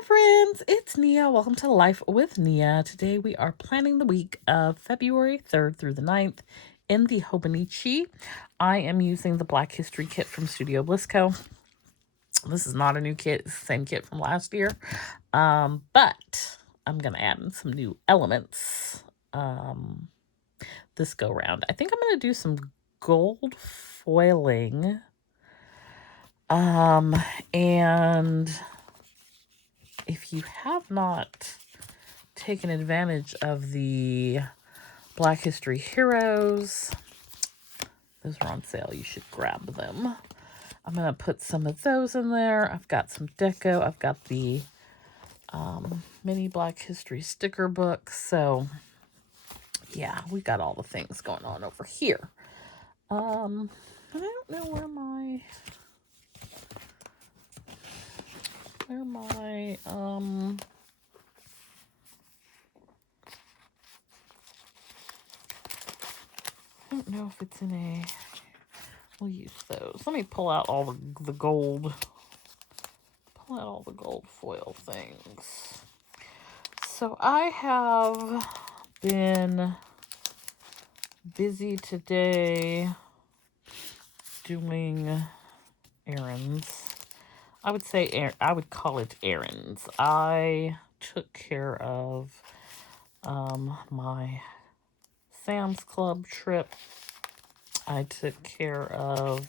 there, friends. It's Nia. Welcome to Life with Nia. Today we are planning the week of February 3rd through the 9th in the Hobonichi. I am using the Black History kit from Studio Bliss Co. This is not a new kit. It's the same kit from last year. But I'm going to add in some new elements this go round. I think I'm going to do some gold foiling. And if you have not taken advantage of the Black History Heroes, those are on sale. You should grab them. I'm going to put some of those in there. I've got some deco. I've got the mini Black History sticker book. So, yeah, we got all the things going on over here. I don't know where my I don't know if it's in a, we'll use those. Let me pull out all the gold, pull out all the gold foil things. So I have been busy today doing errands. I would say, I would call it errands. I took care of my Sam's Club trip. I took care of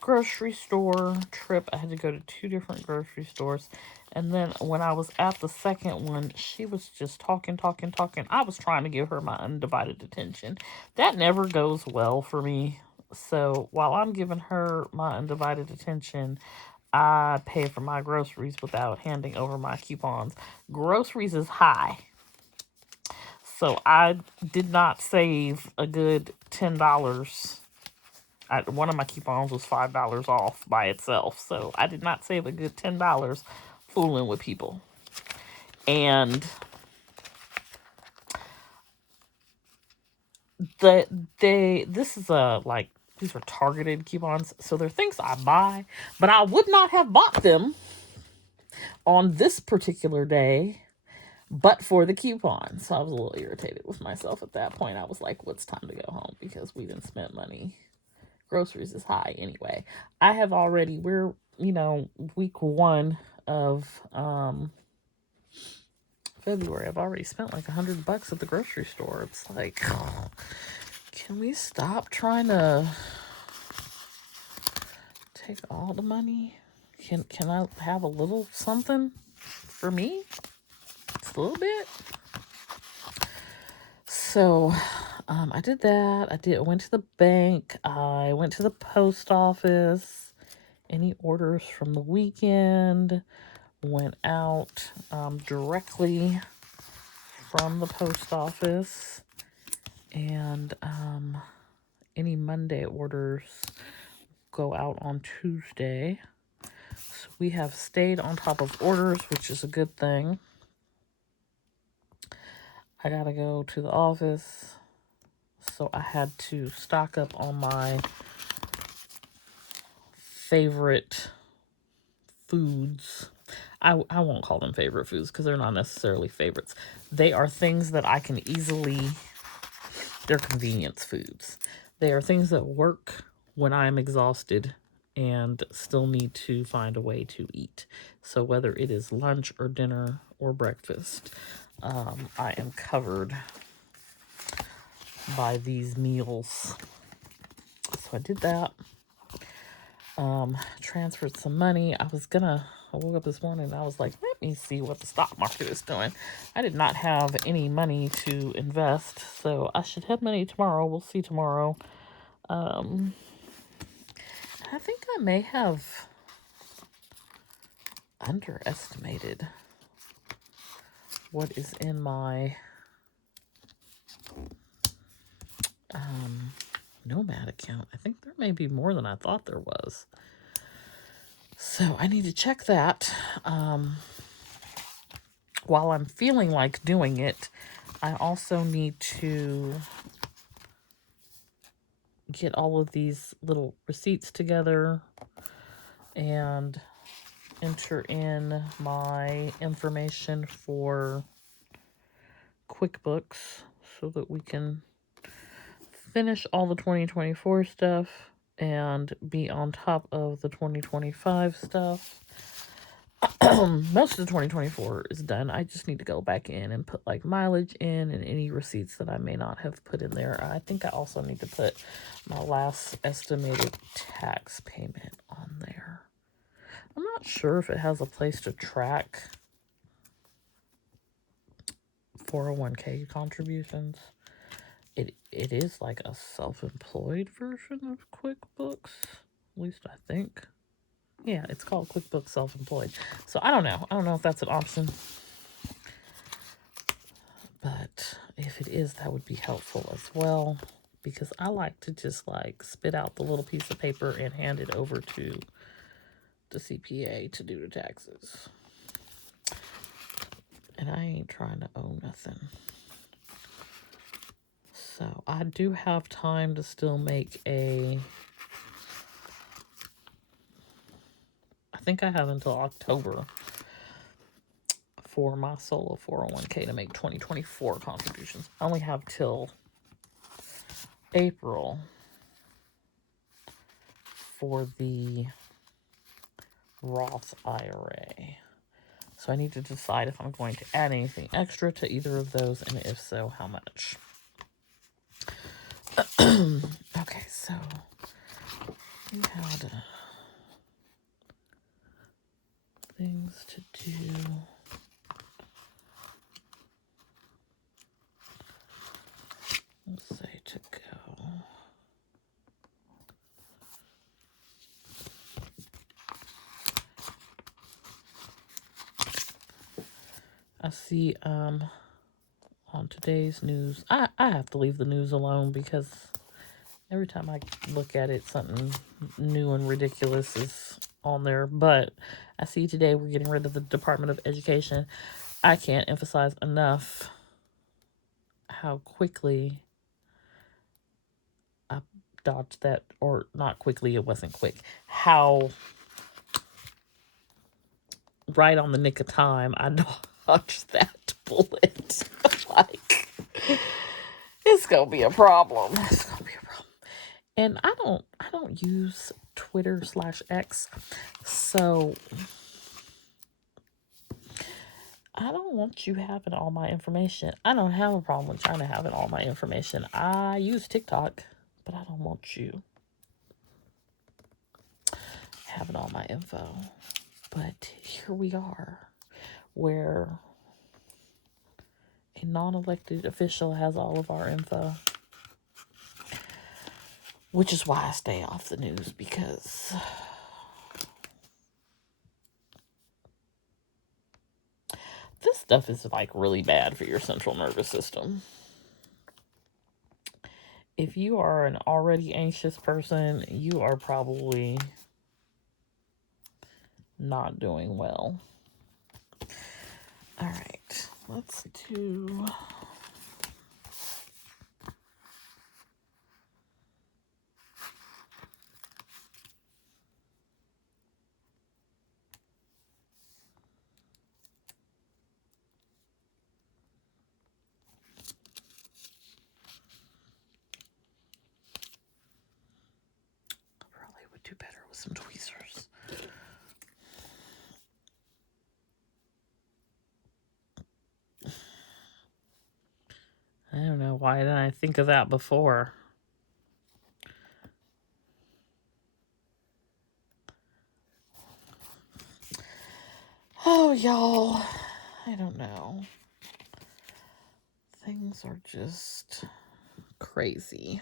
grocery store trip. I had to go to 2 different grocery stores. And then when I was at the second one, she was just talking. I was trying to give her my undivided attention. That never goes well for me. So while I'm giving her my undivided attention, I pay for my groceries without handing over my coupons. Groceries is high. So I did not save a good $10. One of my coupons was $5 off by itself. So I did not save a good $10 fooling with people. And this is these are targeted coupons. So they're things I buy, but I would not have bought them on this particular day but for the coupon. So I was a little irritated with myself at that point. I was like, well, it's time to go home because we didn't spend money. Groceries is high anyway. I have already, we're, week 1 of February. I've already spent like $100 at the grocery store. It's like, can we stop trying to take all the money? Can I have a little something for me? Just a little bit. So I did that. I went to the bank. I went to the post office. Any orders from the weekend went out directly from the post office. And any Monday orders go out on Tuesday. So we have stayed on top of orders, which is a good thing. I gotta go to the office, so I had to stock up on my favorite foods. I won't call them favorite foods because they're not necessarily favorites. They are things that I can easily, they're convenience foods. They are things that work when I'm exhausted and still need to find a way to eat. So whether it is lunch or dinner or breakfast, I am covered by these meals. So I did that. Transferred some money. I woke up this morning and I was like, let me see what the stock market is doing. I did not have any money to invest, so I should have money tomorrow. We'll see tomorrow. I think I may have underestimated what is in my Nomad account. I think there may be more than I thought there was. So I need to check that. While I'm feeling like doing it, I also need to get all of these little receipts together and enter in my information for QuickBooks so that we can finish all the 2024 stuff and be on top of the 2025 stuff. Most of the 2024 is done. I just need to go back in and put like mileage in and any receipts that I may not have put in there. I think I also need to put my last estimated tax payment on there. I'm not sure if it has a place to track 401k contributions. It is like a self-employed version of QuickBooks, at least I think. Yeah, it's called QuickBooks Self-Employed. So I don't know. I don't know if that's an option. But if it is, that would be helpful as well. Because I like to just like spit out the little piece of paper and hand it over to the CPA to do the taxes. And I ain't trying to owe nothing. So I do have time to still make I think I have until October for my solo 401k to make 2024 contributions. I only have till April for the Roth IRA. So I need to decide if I'm going to add anything extra to either of those, and if so, how much. Okay, so we had things to do. Let's say to go. I see on today's news, I have to leave the news alone because every time I look at it, something new and ridiculous is on there. But I see today we're getting rid of the Department of Education. I can't emphasize enough how quickly I dodged that, or not quickly, it wasn't quick. How right on the nick of time I dodged that bullet. Like, it's gonna be a problem. It's gonna be a problem. And I don't use Twitter/X, so I don't want you having all my information. I don't have a problem with China having all my information. I use TikTok, but I don't want you having all my info. But here we are, where a non-elected official has all of our info. Which is why I stay off the news, because this stuff is like really bad for your central nervous system. If you are an already anxious person, you are probably not doing well. All right, let's do... Probably would do better with some tweezers. I don't know, why didn't I think of that before? Oh, y'all, I don't know. Things are just crazy.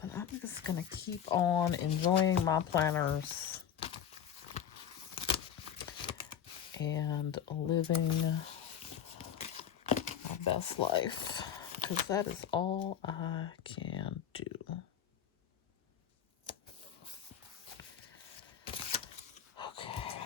But I'm just going to keep on enjoying my planners and living my best life, because that is all I can do. Okay.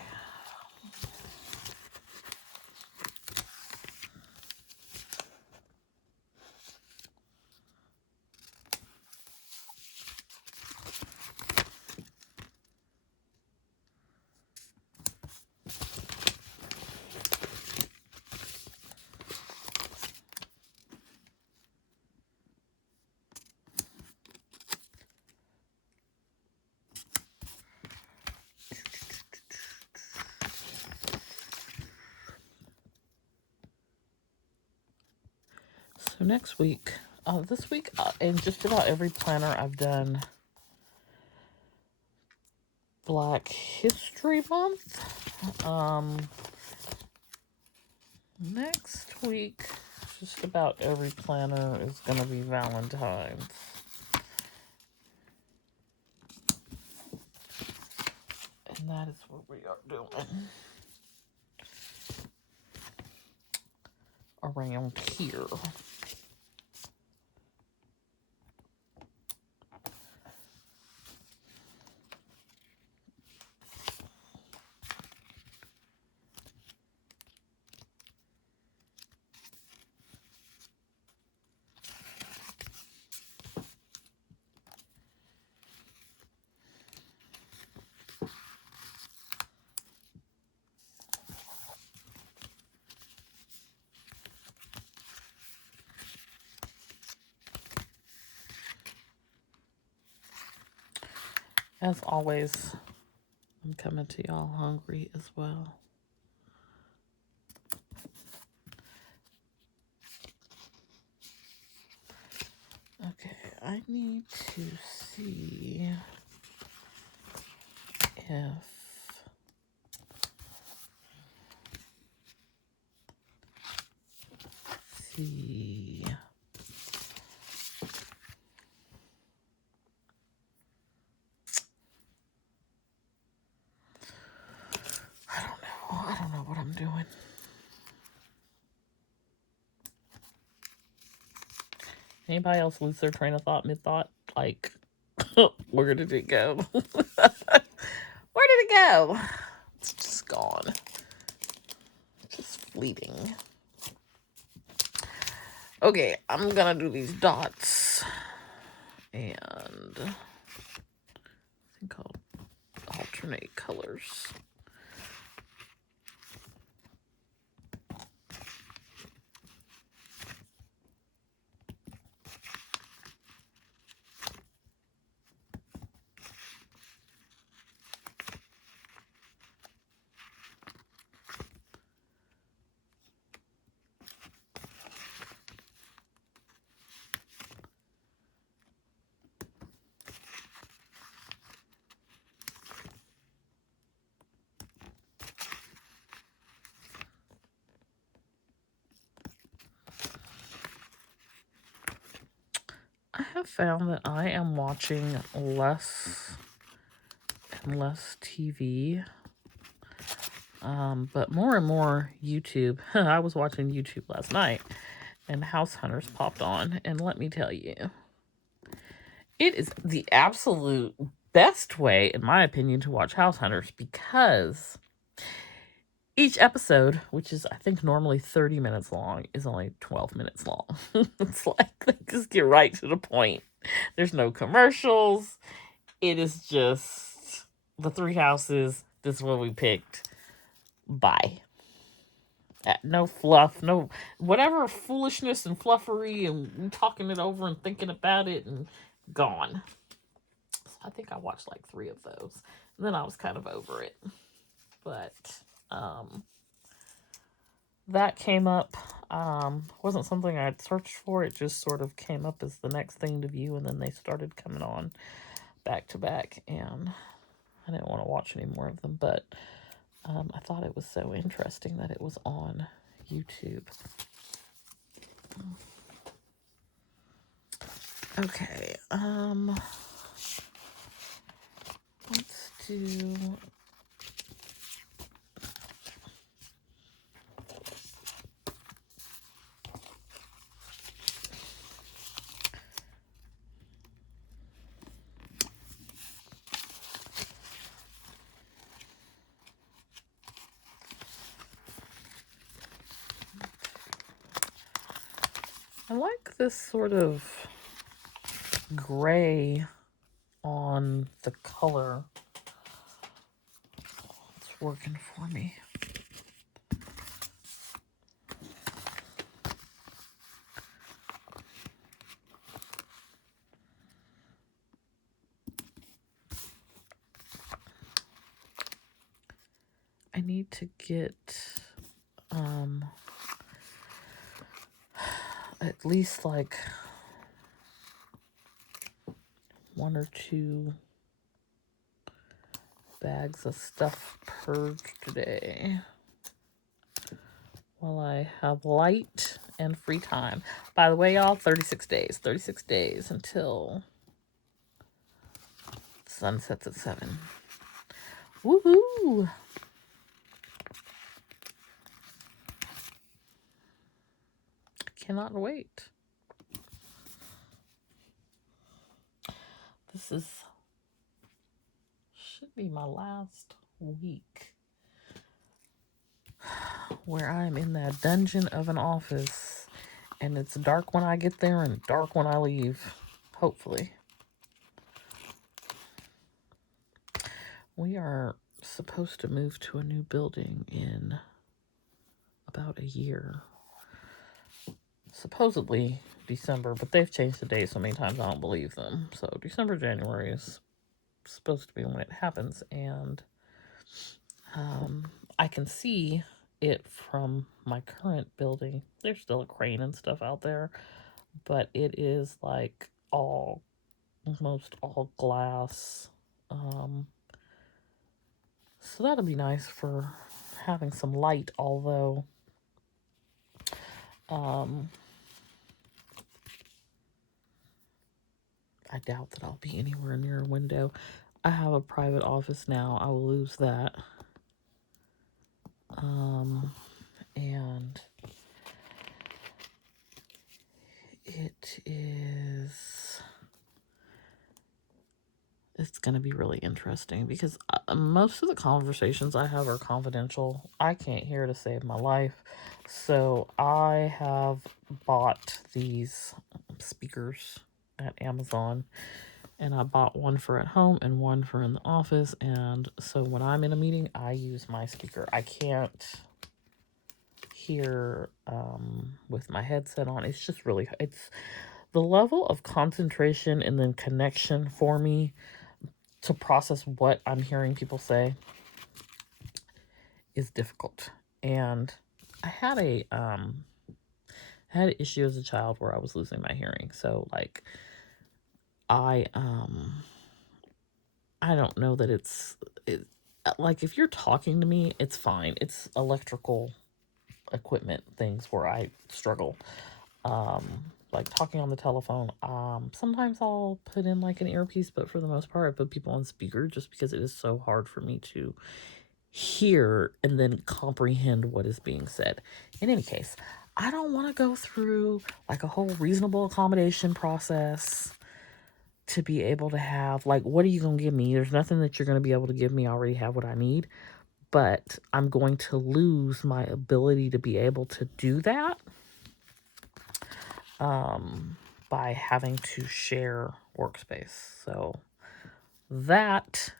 So next week, this week, in just about every planner I've done Black History Month. Next week, just about every planner is going to be Valentine's. And that is what we are doing around here. As always, I'm coming to y'all hungry as well. Okay, I need to see if the I don't know what I'm doing. Anybody else lose their train of thought mid-thought? Like, where did it go? Where did it go? It's just gone. Just fleeting. Okay, I'm gonna do these dots. And I think I'll alternate colors. I have found that I am watching less and less TV, but more and more YouTube. I was watching YouTube last night, and House Hunters popped on, and let me tell you, it is the absolute best way, in my opinion, to watch House Hunters, because each episode, which is, I think, normally 30 minutes long, is only 12 minutes long. It's like they just get right to the point. There's no commercials. It is just the three houses. This is what we picked. Bye. No fluff. No whatever foolishness and fluffery and talking it over and thinking about it and gone. So I think I watched like 3 of those. And then I was kind of over it. But that came up. Wasn't something I'd searched for. It just sort of came up as the next thing to view, and then they started coming on back to back, and I didn't want to watch any more of them, but I thought it was so interesting that it was on YouTube. Okay, let's do... I like this sort of gray on the color. It's working for me. I need to get at least like 1 or 2 bags of stuff purged today while I have light and free time. By the way, y'all, 36 days. 36 days until sun sets at 7. Woohoo! Cannot wait. This should be my last week where I'm in that dungeon of an office, and it's dark when I get there and dark when I leave, hopefully. We are supposed to move to a new building in about a year. Supposedly December, but they've changed the date so many times I don't believe them. So December, January is supposed to be when it happens, and I can see it from my current building. There's still a crane and stuff out there, but it is like almost all glass. So that'll be nice for having some light, although I doubt that I'll be anywhere near a window. I have a private office now. I will lose that. And it's going to be really interesting because most of the conversations I have are confidential. I can't hear to save my life. So I have bought these speakers at Amazon, and I bought one for at home and one for in the office. And so when I'm in a meeting, I use my speaker. I can't hear with my headset on. It's just really, it's the level of concentration and then connection for me to process what I'm hearing people say is difficult. And I had an issue as a child where I was losing my hearing. So like I don't know that like if you're talking to me, it's fine. It's electrical equipment things where I struggle. Like talking on the telephone. Sometimes I'll put in like an earpiece, but for the most part, I put people on speaker just because it is so hard for me to hear and then comprehend what is being said. In any case, I don't want to go through like a whole reasonable accommodation process to be able to have, like, what are you going to give me? There's nothing that you're going to be able to give me. I already have what I need, but I'm going to lose my ability to be able to do that by having to share workspace. So that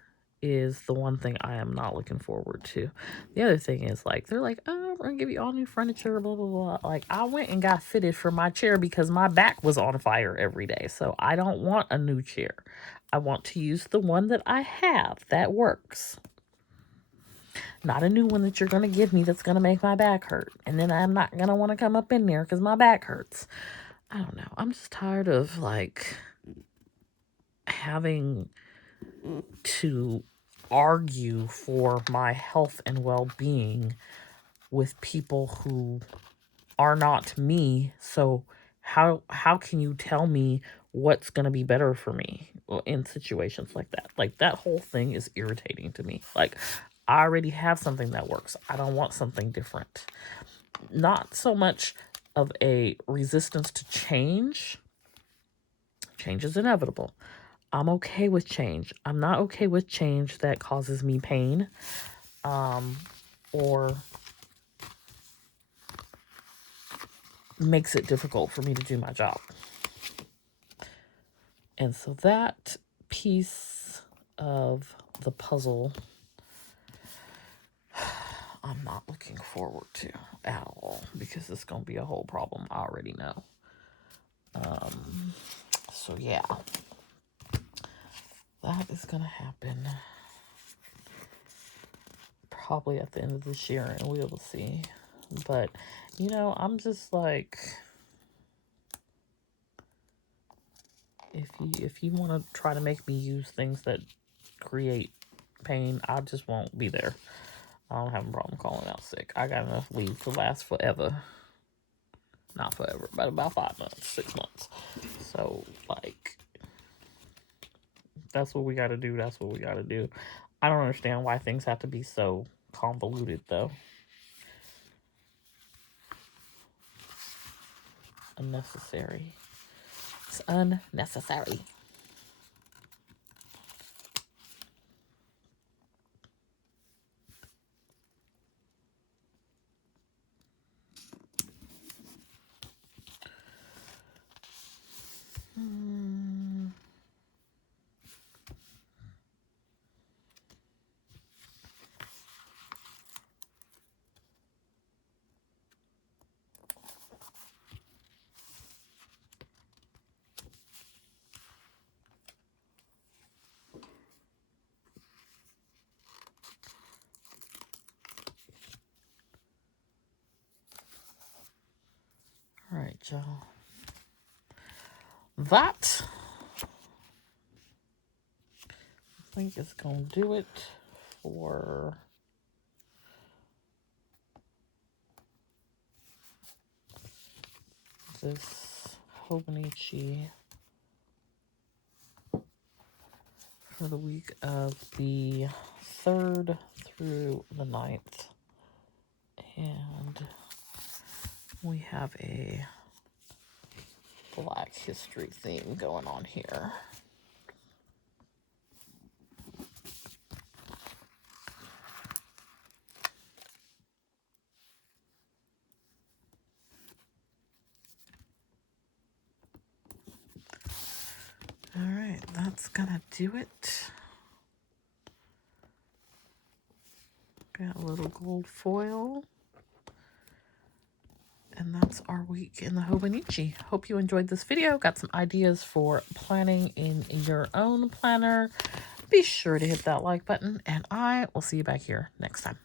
is the one thing I am not looking forward to. The other thing is, like, they're like, oh, we're gonna give you all new furniture, blah, blah, blah. Like, I went and got fitted for my chair because my back was on fire every day. So I don't want a new chair. I want to use the one that I have that works. Not a new one that you're gonna give me that's gonna make my back hurt. And then I'm not gonna want to come up in there because my back hurts. I don't know. I'm just tired of, like, having to argue for my health and well-being with people who are not me. So how can you tell me what's going to be better for me in situations like that? Like, that whole thing is irritating to me. Like, I already have something that works. I don't want something different. Not so much of a resistance to change. Change is inevitable. I'm okay with change. I'm not okay with change that causes me pain, or makes it difficult for me to do my job. And so that piece of the puzzle, I'm not looking forward to at all, because it's going to be a whole problem. I already know. So yeah, that is going to happen probably at the end of this year, and we will see. But, you know, I'm just like, If you want to try to make me use things that create pain, I just won't be there. I don't have a problem calling out sick. I got enough leave to last forever. Not forever, but about 5 months, 6 months. So, like, that's what we got to do. That's what we got to do. I don't understand why things have to be so convoluted, though. Unnecessary. It's unnecessary. All right, y'all. That, I think, is going to do it for this Hobonichi for the week of the 3rd through the 9th. And we have a Black History theme going on here. All right, that's gonna do it. Got a little gold foil. And that's our week in the Hobonichi. Hope you enjoyed this video. Got some ideas for planning in your own planner. Be sure to hit that like button, and I will see you back here next time.